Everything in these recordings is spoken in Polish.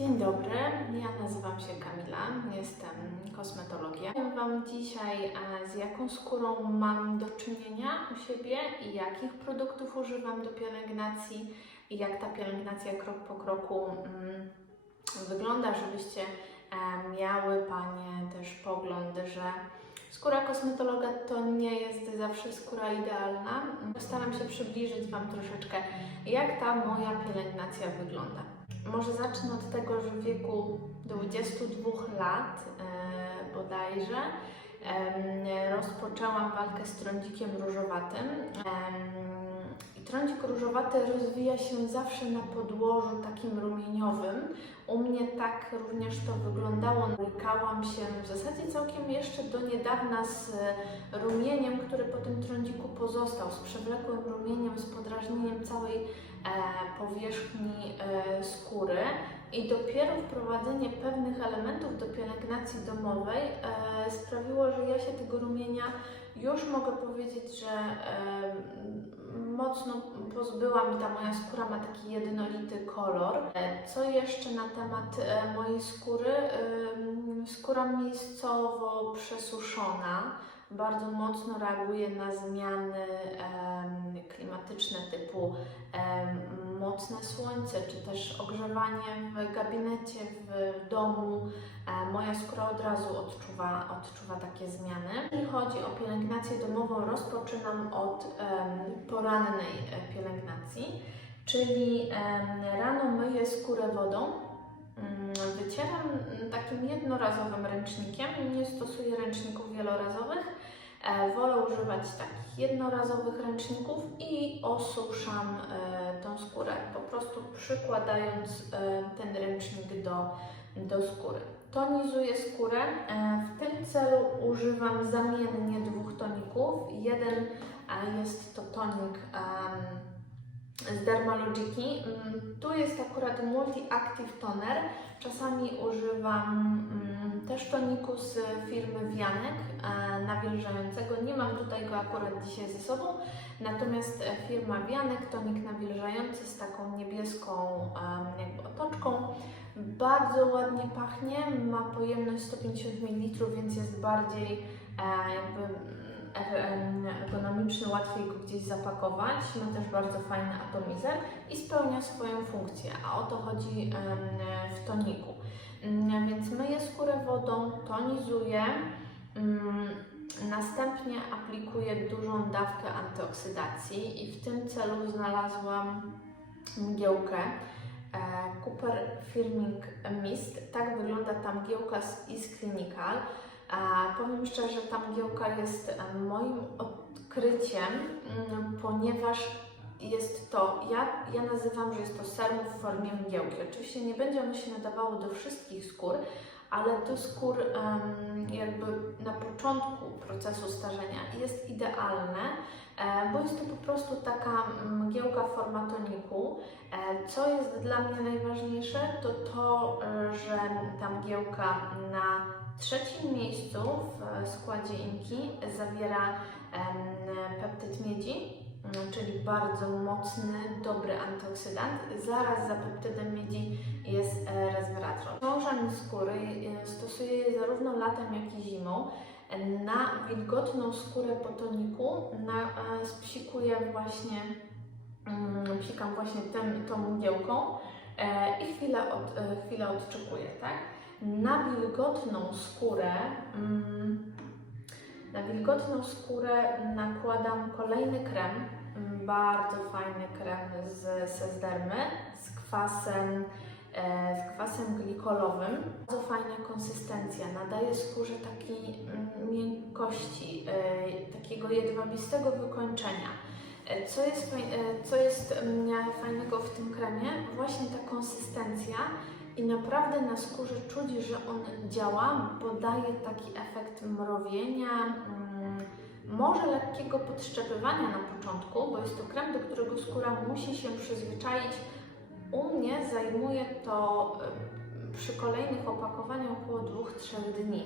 Dzień dobry, ja nazywam się Kamila, jestem kosmetologiem. Powiem Wam dzisiaj, e, z jaką skórą mam do czynienia u siebie i jakich produktów używam do pielęgnacji i jak ta pielęgnacja krok po kroku mm, wygląda, żebyście e, miały Panie też pogląd, że skóra kosmetologa to nie jest zawsze skóra idealna. Postaram się przybliżyć Wam troszeczkę, jak ta moja pielęgnacja wygląda. Może zacznę od tego, że w wieku 22 lat e, bodajże rozpoczęłam walkę z trądzikiem różowatym. Trądzik różowaty rozwija się zawsze na podłożu takim rumieniowym. U mnie tak również to wyglądało. Borykałam się w zasadzie całkiem jeszcze do niedawna z rumieniem, który po tym trądziku pozostał, z przewlekłym rumieniem, z podrażnieniem całej powierzchni e, skóry. I dopiero wprowadzenie pewnych elementów do pielęgnacji domowej e, sprawiło, że ja się tego rumienia już mogę powiedzieć, że e, mocno pozbyłam i ta moja skóra ma taki jednolity kolor. E, Co jeszcze na temat e, mojej skóry? Skóra miejscowo przesuszona. Bardzo mocno reaguje na zmiany em, klimatyczne typu em, mocne słońce, czy też ogrzewanie w gabinecie, w domu. E, moja skóra od razu odczuwa, odczuwa takie zmiany. Jeżeli chodzi o pielęgnację domową, rozpoczynam od em, porannej e, pielęgnacji, czyli em, rano myję skórę wodą. Mm, Wycieram takim jednorazowym ręcznikiem, nie stosuję ręczników wielorazowych. E, Wolę używać takich jednorazowych ręczników i osuszam e, tą skórę, po prostu przykładając e, ten ręcznik do, do skóry. Tonizuję skórę. W tym celu używam zamiennie dwóch toników. Jeden jest to tonik z Dermalogiki. Mm, Tu jest akurat Multi-Active Toner. Czasami używam mm, też toniku z firmy Wianek e, nawilżającego. Nie mam tutaj go akurat dzisiaj ze sobą, natomiast e, firma Wianek, tonik nawilżający z taką niebieską jakby otoczką. Bardzo ładnie pachnie, ma pojemność 150 ml, więc jest bardziej e, jakby ergonomiczny, łatwiej go gdzieś zapakować. Ma też bardzo fajny atomizer i spełnia swoją funkcję, a o to chodzi w toniku. Mm, Więc myję skórę wodą, tonizuję, mm, następnie aplikuję dużą dawkę antyoksydacji i w tym celu znalazłam mgiełkę e, Cooper Firming Mist. Tak wygląda ta mgiełka z Is Clinical. Powiem szczerze, ta mgiełka jest moim odkryciem, mm, ponieważ jest to, ja, ja nazywam, że jest to serum w formie mgiełki. Oczywiście nie będzie ono się nadawało do wszystkich skór, ale do skór jakby na początku procesu starzenia jest idealne, e, bo jest to po prostu taka mgiełka forma toniku. E, Co jest dla mnie najważniejsze, to to, e, że ta mgiełka na trzecim miejscu w składzie Inki zawiera peptyd miedzi, mm, czyli bardzo mocny, dobry antyoksydant. Zaraz za peptydem miedzi jest e, resveratrol. Mi skóry, e, stosuję je zarówno latem, jak i zimą. E, Na wilgotną skórę po toniku na, e, spsikuję właśnie, mm, psikam właśnie tym, tą mgiełką e, i chwilę, od, e, chwilę odczekuję, tak? Na wilgotną skórę, mm, na wilgotną skórę nakładam kolejny krem, mm, bardzo fajny krem z Sezdermy, z kwasem, e, z kwasem glikolowym. Bardzo fajna konsystencja, nadaje skórze takiej mm, miękkości, e, takiego jedwabistego wykończenia. E, Co jest, co jest fajnego w tym kremie? Właśnie ta konsystencja i naprawdę na skórze czuć, że on działa, bo daje taki efekt mrowienia, mm, może lekkiego podszczepywania na początku, bo jest to krem, do którego skóra musi się przyzwyczaić. U mnie zajmuje to y, przy kolejnych opakowaniach około 2-3 dni.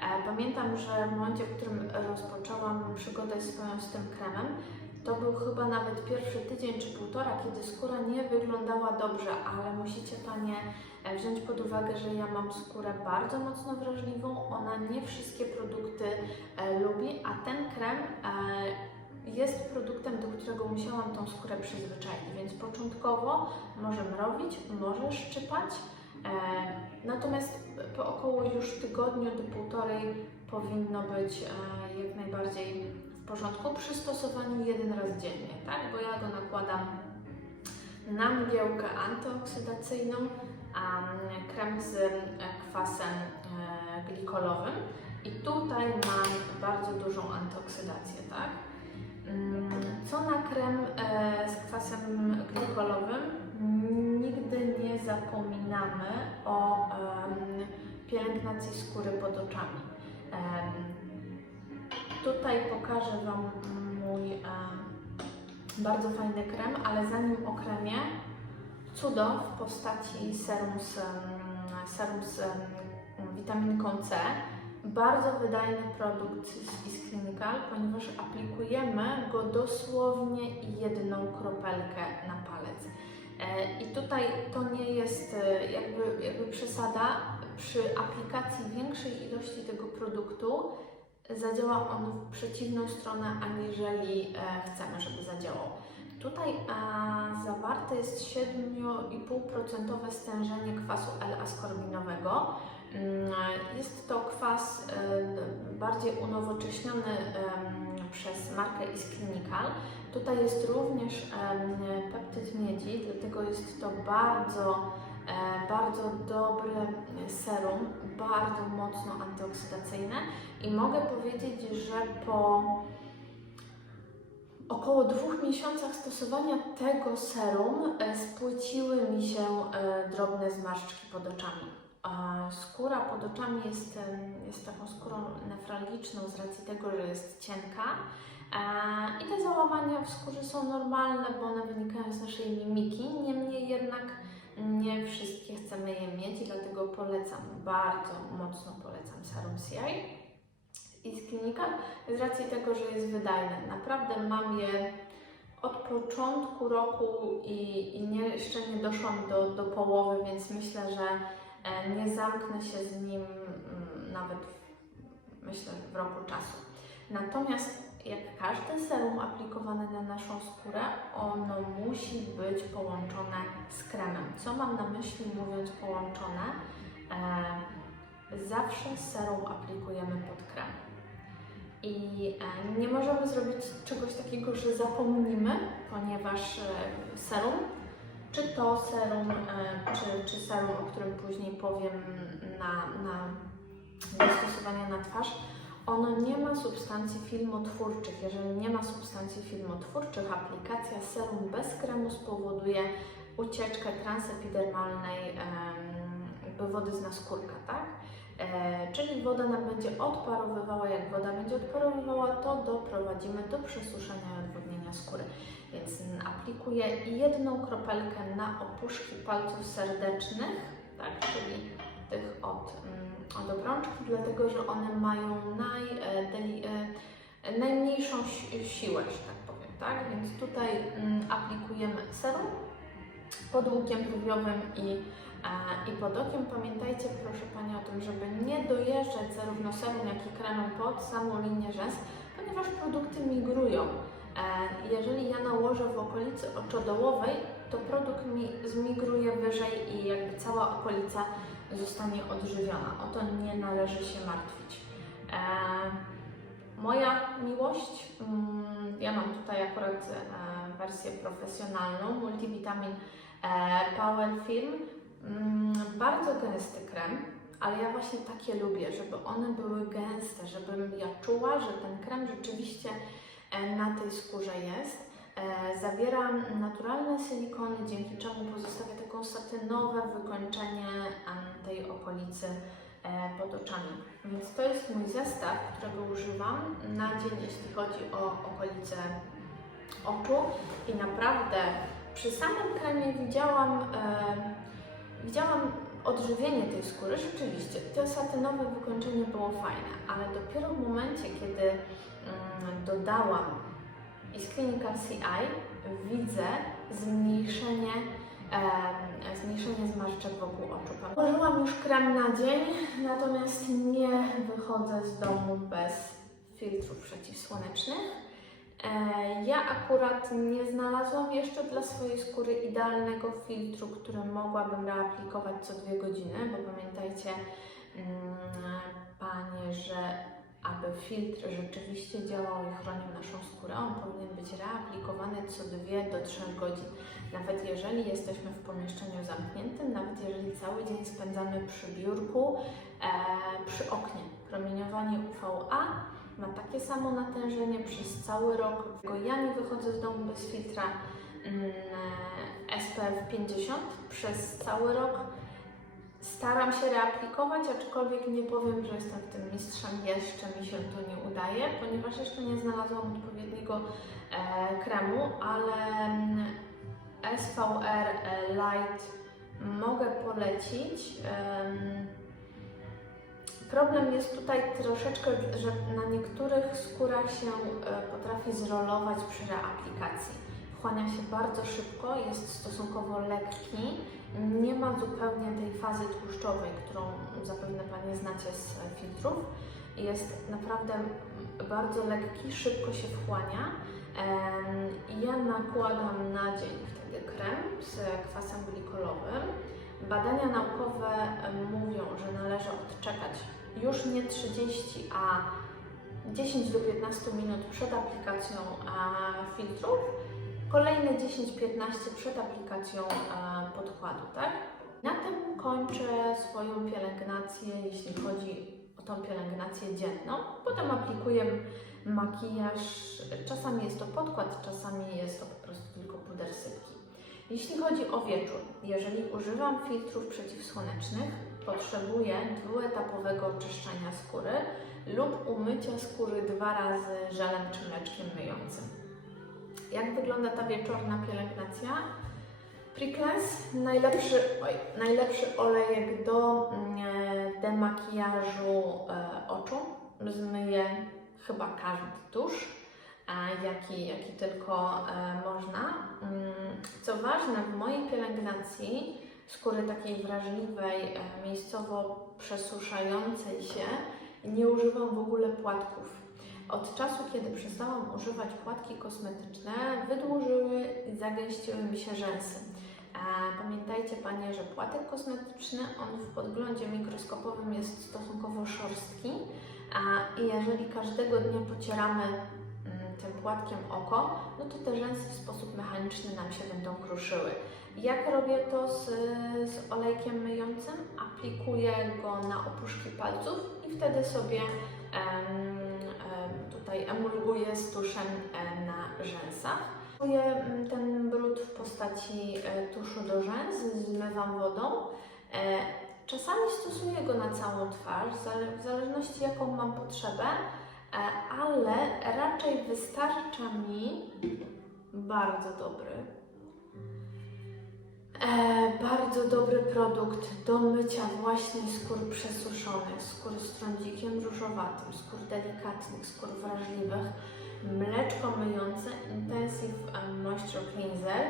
E, Pamiętam, że w momencie, w którym rozpoczęłam przygodę swoją z tym kremem, to był chyba nawet pierwszy tydzień czy półtora, kiedy skóra nie wyglądała dobrze, ale musicie Panie e, wziąć pod uwagę, że ja mam skórę bardzo mocno wrażliwą, ona nie wszystkie produkty e, lubi, a ten krem e, jest produktem, do którego musiałam tą skórę przyzwyczaić, więc początkowo może mrowić, może szczypać, natomiast po około już tygodniu do półtorej powinno być jak najbardziej w porządku przy stosowaniu jeden raz dziennie, tak? Bo ja go nakładam na mgiełkę antyoksydacyjną, a mm, krem z e, kwasem e, glikolowym i tutaj mam bardzo dużą antyoksydację, tak? Mm, Co na krem e, z kwasem glikolowym? Nigdy nie zapominamy o pielęgnacji skóry pod oczami. Tutaj pokażę Wam mój e, bardzo fajny krem, ale zanim o kremie, cudo w postaci serum z, em, serum z em, witaminką C. Bardzo wydajny produkt z Is Clinical, ponieważ aplikujemy go dosłownie jedną kropelkę na palec. E, I tutaj to nie jest e, jakby, jakby przesada. Przy aplikacji większej ilości tego produktu zadziała on w przeciwną stronę, aniżeli e, chcemy, żeby zadziałał. Tutaj zawarte jest 7,5% stężenie kwasu L-askorbinowego. Mm, Jest to kwas e, bardziej unowocześniony przez markę Is Clinical. Tutaj jest również peptyd miedzi, dlatego jest to bardzo, bardzo dobre serum, bardzo mocno antyoksydacyjne i mogę powiedzieć, że po około dwóch miesiącach stosowania tego serum e, spłyciły mi się e, drobne zmarszczki pod oczami. E, Skóra pod oczami jest, jest taką skórą nefralgiczną z racji tego, że jest cienka. E, I te załamania w skórze są normalne, bo one wynikają z naszej mimiki. Niemniej jednak nie wszystkie chcemy je mieć dlatego polecam, bardzo mocno polecam serum CI i z z racji tego, że jest wydajne. Naprawdę mam je od początku roku i, i nie, jeszcze nie doszłam do, do połowy, więc myślę, że e, nie zamknę się z nim mm, nawet w, myślę w roku czasu. Natomiast jak każde serum aplikowane na naszą skórę, ono musi być połączone z kremem. Co mam na myśli mówiąc połączone? E, zawsze serum aplikujemy pod krem. I e, nie możemy zrobić czegoś takiego, że zapomnimy, ponieważ e, serum, czy to serum, e, czy, czy serum, o którym później powiem na, na do stosowania na twarz, ono nie ma substancji filmotwórczych. Jeżeli nie ma substancji filmotwórczych, aplikacja serum bez kremu spowoduje ucieczkę transepidermalnej jakby wody z naskórka, tak? E, czyli woda nam będzie odparowywała. Jak woda będzie odparowywała, to doprowadzimy do przesuszenia i odwodnienia skóry. Więc mm, aplikuję jedną kropelkę na opuszki palców serdecznych, tak, czyli tych od, od obrączki, dlatego że one mają naj, e, e, najmniejszą si- siłę, że tak powiem, tak? Więc tutaj mm, aplikujemy serum pod łukiem brwiowym i E, I pod okiem pamiętajcie proszę Pani o tym, żeby nie dojeżdżać zarówno serum, jak i kremem pod samą linię rzęs, ponieważ produkty migrują. Jeżeli ja nałożę w okolicy oczodołowej, to produkt mi zmigruje wyżej i jakby cała okolica zostanie odżywiona. O to nie należy się martwić. E, Moja miłość, mm, ja mam tutaj akurat e, wersję profesjonalną, multivitamin e, Power Film. Mm, bardzo gęsty krem, ale ja właśnie takie lubię, żeby one były gęste, żebym ja czuła, że ten krem rzeczywiście na tej skórze jest. Zawiera naturalne silikony, dzięki czemu pozostawia taką satynowe wykończenie okolicy e, pod oczami. Więc to jest mój zestaw, którego używam na dzień, jeśli chodzi o okolice oczu i naprawdę przy samym kremie widziałam e, Widziałam odżywienie tej skóry, rzeczywiście. To satynowe wykończenie było fajne, ale dopiero w momencie, kiedy mm, dodałam i z Clinical CI widzę zmniejszenie, em, zmniejszenie zmarszczek wokół oczu. Położyłam już krem na dzień, natomiast nie wychodzę z domu bez filtrów przeciwsłonecznych. E, Ja akurat nie znalazłam jeszcze dla swojej skóry idealnego filtru, który mogłabym reaplikować co dwie godziny, bo pamiętajcie, mm, Panie, że aby filtr rzeczywiście działał i chronił naszą skórę, on powinien być reaplikowany co 2 do 3 godzin. Nawet jeżeli jesteśmy w pomieszczeniu zamkniętym, nawet jeżeli cały dzień spędzamy przy biurku, e, przy oknie. Promieniowanie UVA ma takie samo natężenie przez cały rok. Ja nie wychodzę z domu bez filtra mm, SPF 50 przez cały rok. Staram się reaplikować, aczkolwiek nie powiem, że jestem tym mistrzem, jeszcze mi się to nie udaje, ponieważ jeszcze nie znalazłam odpowiedniego e, kremu, ale mm, SVR e, Light mogę polecić. Em, Problem jest tutaj troszeczkę, że na niektórych skórach się e, potrafi zrolować przy reaplikacji. Wchłania się bardzo szybko, jest stosunkowo lekki, nie ma zupełnie tej fazy tłuszczowej, którą zapewne Panie znacie z filtrów. Jest naprawdę bardzo lekki, szybko się wchłania. Ja nakładam na dzień wtedy krem z kwasem glikolowym. Badania naukowe mówią, że należy odczekać już nie 30, a 10 do 15 minut przed aplikacją filtrów, kolejne 10-15 przed aplikacją e, podkładu, tak? Na tym kończę swoją pielęgnację, jeśli chodzi o tą pielęgnację dzienną. Potem aplikuję makijaż, czasami jest to podkład, czasami jest to po prostu tylko puder sypki. Jeśli chodzi o wieczór, jeżeli używam filtrów przeciwsłonecznych, potrzebuję dwuetapowego oczyszczania skóry lub umycia skóry dwa razy żelem czy mleczkiem myjącym. Jak wygląda ta wieczorna pielęgnacja? Prickles, najlepszy, oj, najlepszy olejek do mm, e, demakijażu e, oczu. Zmyję chyba każdy tusz, jaki, jaki tylko e, można. Mm, Co ważne, w mojej pielęgnacji skóry takiej wrażliwej, miejscowo przesuszającej się, nie używam w ogóle płatków. Od czasu, kiedy przestałam używać płatki kosmetyczne, wydłużyły i zagęściły mi się rzęsy. E, Pamiętajcie Panie, że płatek kosmetyczny, on w podglądzie mikroskopowym jest stosunkowo szorstki i jeżeli każdego dnia pocieramy mm, tym płatkiem oko, no to te rzęsy w sposób mechaniczny nam się będą kruszyły. Jak robię to z, z olejkiem myjącym? Aplikuję go na opuszki palców i wtedy sobie em, tutaj emulguję z tuszem e, na rzęsach. Aplikuję mm, ten brud w postaci e, tuszu do rzęs, zmywam wodą. E, Czasami stosuję go na całą twarz, w zależności jaką mam potrzebę, ale raczej wystarcza mi bardzo dobry, E, bardzo dobry produkt do mycia właśnie skór przesuszonych, skór z trądzikiem różowatym, skór delikatnych, skór wrażliwych. Mleczko myjące Intensive Moisture Cleanser.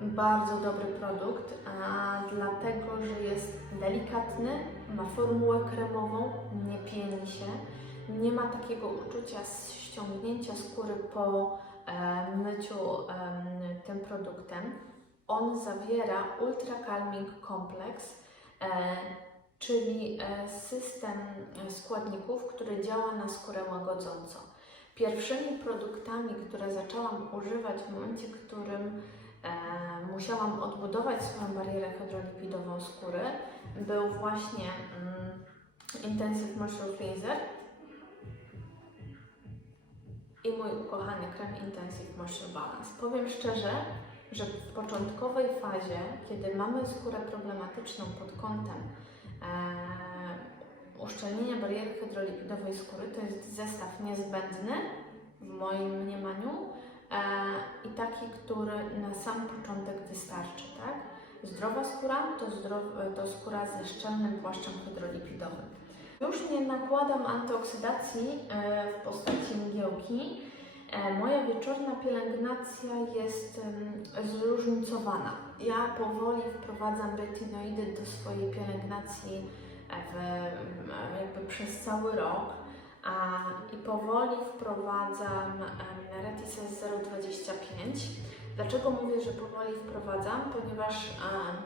Bardzo dobry produkt, a dlatego, że jest delikatny, ma formułę kremową, nie pieni się, nie ma takiego uczucia ściągnięcia skóry po e, myciu em, tym produktem. On zawiera Ultra Calming Complex, e, czyli e, system e, składników, który działa na skórę łagodząco. Pierwszymi produktami, które zaczęłam używać w momencie, w którym musiałam odbudować swoją barierę hydrolipidową skóry, był właśnie mm, Intensive Moisture Cleanser i mój ukochany krem Intensive Moisture Balance. Powiem szczerze, że w początkowej fazie, kiedy mamy skórę problematyczną pod kątem e, uszczelnienia bariery hydrolipidowej skóry, to jest zestaw niezbędny w moim mniemaniu e, i taki, który na sam początek wystarczy, tak? Zdrowa skóra to, zdrow, to skóra ze szczelnym płaszczem hydrolipidowym. Już nie nakładam antyoksydacji e, w postaci mgiełki, Moja wieczorna pielęgnacja jest zróżnicowana. Ja powoli wprowadzam retinoidy do swojej pielęgnacji e, w, jakby przez cały rok a, i powoli wprowadzam em, Retises 025. Dlaczego mówię, że powoli wprowadzam? Ponieważ em,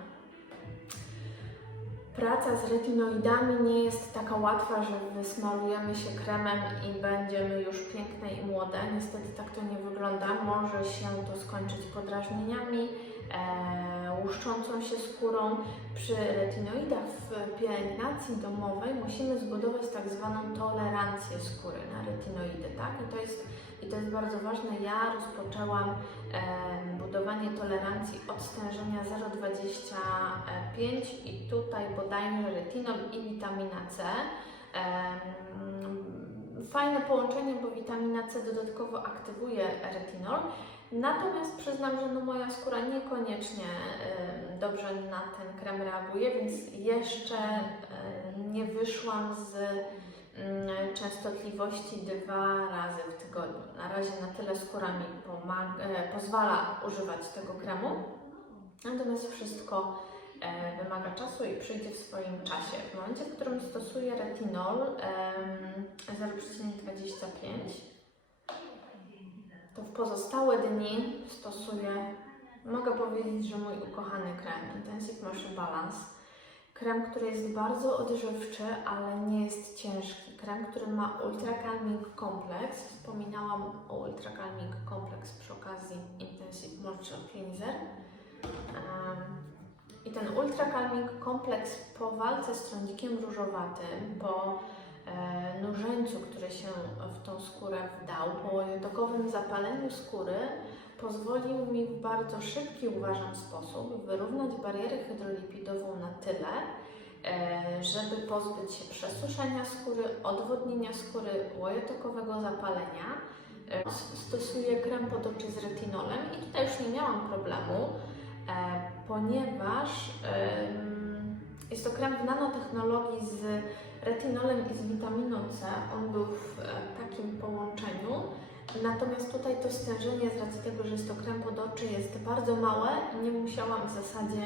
Praca z retinoidami nie jest taka łatwa, że wysmarujemy się kremem i będziemy już piękne i młode. Niestety tak to nie wygląda. Może się to skończyć podrażnieniami, e, łuszczącą się skórą. Przy retinoidach pielęgnacji domowej musimy zbudować tak zwaną tolerancję skóry na retinoidy, tak? I to jest, i to jest bardzo ważne. Ja rozpoczęłam em, budowanie tolerancji od stężenia 0,25 i tutaj bodajże retinol i witamina C. Em, Fajne połączenie, bo witamina C dodatkowo aktywuje retinol. Natomiast przyznam, że no moja skóra niekoniecznie dobrze na ten krem reaguje, więc jeszcze nie wyszłam z mm, częstotliwości dwa razy w tygodniu. Na razie na tyle skóra mi e, pozwala używać tego kremu. Natomiast wszystko e, wymaga czasu i przyjdzie w swoim czasie. W momencie, w którym stosuję retinol em, 0,25, to w pozostałe dni stosuję, mogę powiedzieć, że mój ukochany krem Intensive Motion Balance. Krem, który jest bardzo odżywczy, ale nie jest ciężki. Krem, który ma Ultra Calming Complex. Wspominałam o Ultra Calming Complex przy okazji Intensive Moisture Cleanser. Em, I ten Ultra Calming Complex po walce z trądzikiem różowatym, po nużeńcu, który się w tą skórę wdał, po jodokowym zapaleniu skóry, pozwolił mi w bardzo szybki, uważam, sposób wyrównać barierę hydrolipidową na tyle, e, żeby pozbyć się przesuszenia skóry, odwodnienia skóry, łojotokowego zapalenia. E, Stosuję krem pod oczy z retinolem i tutaj już nie miałam problemu, e, ponieważ jest to krem w nanotechnologii z retinolem i z witaminą C. On był w e, takim połączeniu. Natomiast tutaj to stężenie, z racji tego, że jest to krem pod oczy, jest bardzo małe i nie musiałam w zasadzie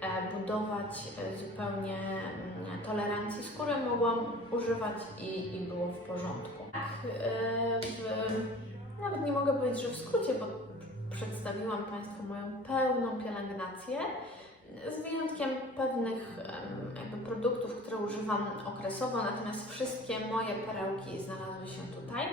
e, budować e, zupełnie mm, tolerancji skóry. Mogłam używać i, i było w porządku. Tak, w, nawet nie mogę powiedzieć, że w skrócie, bo przedstawiłam Państwu moją pełną pielęgnację. Z wyjątkiem pewnych jakby produktów, które używam okresowo, natomiast wszystkie moje perełki znalazły się tutaj.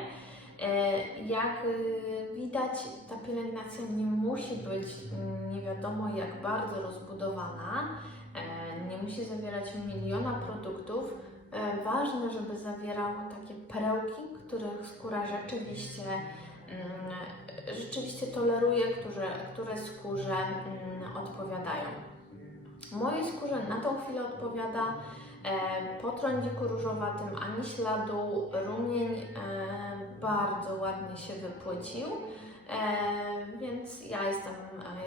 E, Jak y, widać, ta pielęgnacja nie musi być mm, nie wiadomo jak bardzo rozbudowana, e, nie musi zawierać miliona produktów. E, Ważne, żeby zawierał takie perełki, których skóra rzeczywiście, mm, rzeczywiście toleruje, które, które skórze mm, odpowiadają. Mojej skórze na tą chwilę odpowiada e, po trądziku różowatym ani śladu, rumień e, bardzo ładnie się wypłycił, e, więc ja jestem,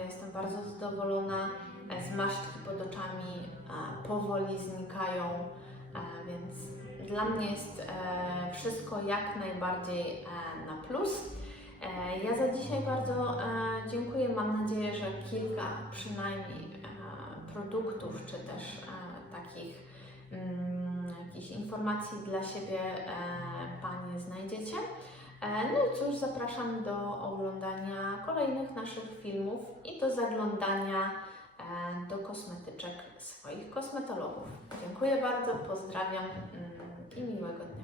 jestem bardzo zadowolona. Zmarszczki pod oczami powoli znikają, więc dla mnie jest wszystko jak najbardziej na plus. Ja za dzisiaj bardzo dziękuję. Mam nadzieję, że kilka przynajmniej produktów, czy też e, takich mm, jakichś informacji dla siebie e, Panie znajdziecie. E, No i cóż, zapraszam do oglądania kolejnych naszych filmów i do zaglądania do kosmetyczek swoich kosmetologów. Dziękuję bardzo, pozdrawiam. mm,